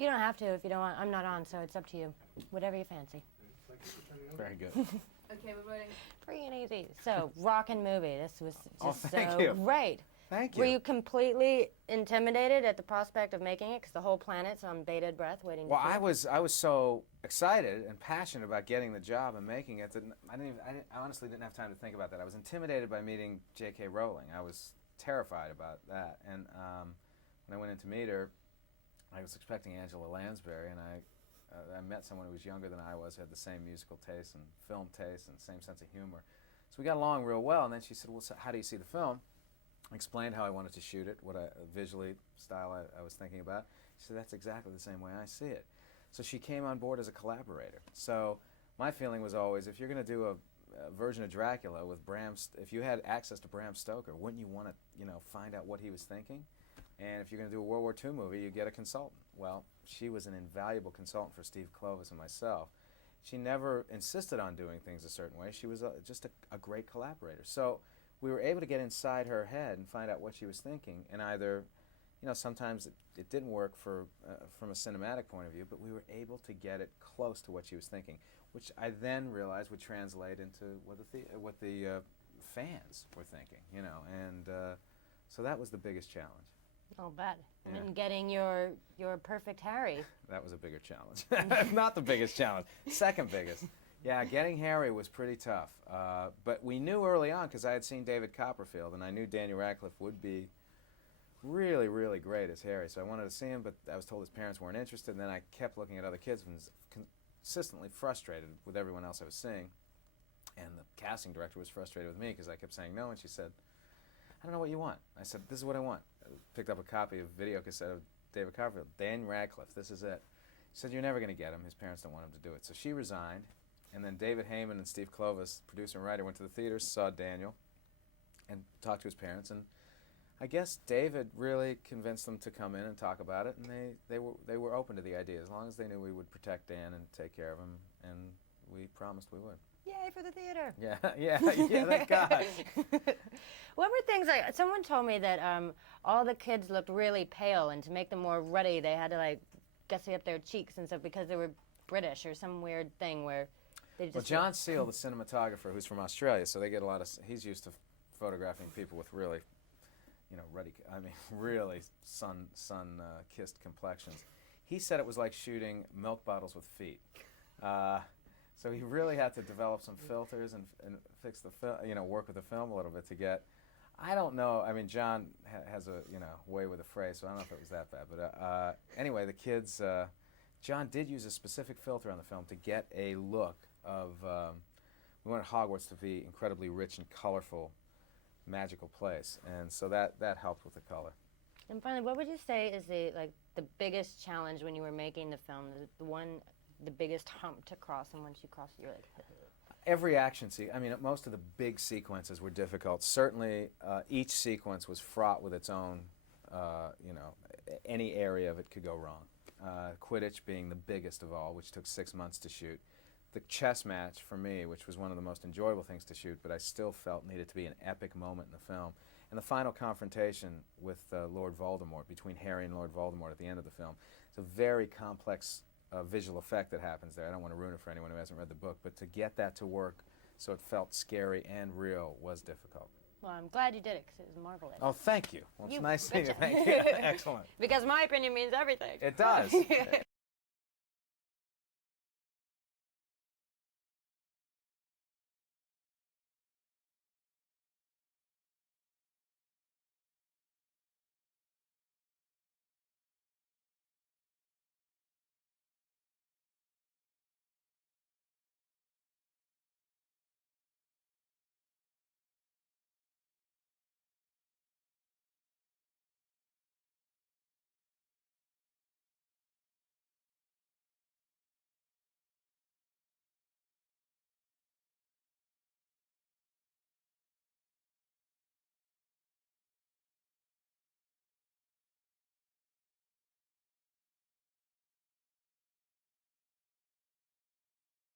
You don't have to if you don't want. I'm not on, so it's up to you. Whatever you fancy. Very good. Okay, we're voting. Free and easy. So, rockin' movie. This was just thank so you. great. Thank you. Were you completely intimidated at the prospect of making it? Because the whole planet's on bated breath waiting to Well, see it? I was so excited and passionate about getting the job and making it that I honestly didn't have time to think about that. I was intimidated by meeting J.K. Rowling. I was terrified about that. And when I went in to meet her, I was expecting Angela Lansbury, and I met someone who was younger than I was, had the same musical taste and film taste and same sense of humor. So we got along real well, and then she said, well, so how do you see the film? I explained how I wanted to shoot it, what visually style I was thinking about. She said, that's exactly the same way I see it. So she came on board as a collaborator. So my feeling was always, if you're going to do a version of Dracula with if you had access to Bram Stoker, wouldn't you want to, find out what he was thinking? And if you're going to do a World War II movie, you get a consultant. Well, she was an invaluable consultant for Steve Kloves and myself. She never insisted on doing things a certain way. She was just a great collaborator. So we were able to get inside her head and find out what she was thinking. And either, sometimes it didn't work from a cinematic point of view, but we were able to get it close to what she was thinking, which I then realized would translate into what the fans were thinking, And so that was the biggest challenge. Oh, bad. Yeah. And getting your perfect Harry. That was a bigger challenge. Not the biggest challenge. Second biggest. Yeah, getting Harry was pretty tough. But we knew early on, because I had seen David Copperfield, and I knew Daniel Radcliffe would be really, really great as Harry. So I wanted to see him, but I was told his parents weren't interested. And then I kept looking at other kids and was consistently frustrated with everyone else I was seeing. And the casting director was frustrated with me because I kept saying no, and she said, I don't know what you want. I said, this is what I want. I picked up a copy of video cassette of David Copperfield. Dan Radcliffe, this is it. She said, you're never going to get him. His parents don't want him to do it. So she resigned, and then David Heyman and Steve Kloves, producer and writer, went to the theaters, saw Daniel, and talked to his parents. And I guess David really convinced them to come in and talk about it, and they were open to the idea, as long as they knew we would protect Dan and take care of him, and we promised we would. Yay for the theater. Yeah, thank God. What were things like, someone told me that all the kids looked really pale, and to make them more ruddy, they had to gussy up their cheeks and stuff because they were British or some weird thing where they just... Well, John Seal, the cinematographer, who's from Australia, so they get a lot of, he's used to photographing people with really, ruddy, really sun-kissed complexions. He said it was like shooting milk bottles with feet. So he really had to develop some filters and fix the work with the film a little bit to get. I don't know. John has a way with a phrase, so I don't know if it was that bad. But anyway, the kids. John did use a specific filter on the film to get a look of. We wanted Hogwarts to be incredibly rich and colorful, magical place, and so that helped with the color. And finally, what would you say is the biggest challenge when you were making the film? The biggest hump to cross, and once you cross it, you're like... Every action sequence, most of the big sequences were difficult. Certainly, each sequence was fraught with its own, any area of it could go wrong. Quidditch being the biggest of all, which took 6 months to shoot. The chess match, for me, which was one of the most enjoyable things to shoot, but I still felt needed to be an epic moment in the film. And the final confrontation with Lord Voldemort, between Harry and Lord Voldemort at the end of the film. It's a very complex visual effect that happens there. I don't want to ruin it for anyone who hasn't read the book, but to get that to work so it felt scary and real was difficult. Well, I'm glad you did it because it was marvelous. Oh, thank you. Well, it's nice seeing you. Thank you. Excellent. Because my opinion means everything. It does.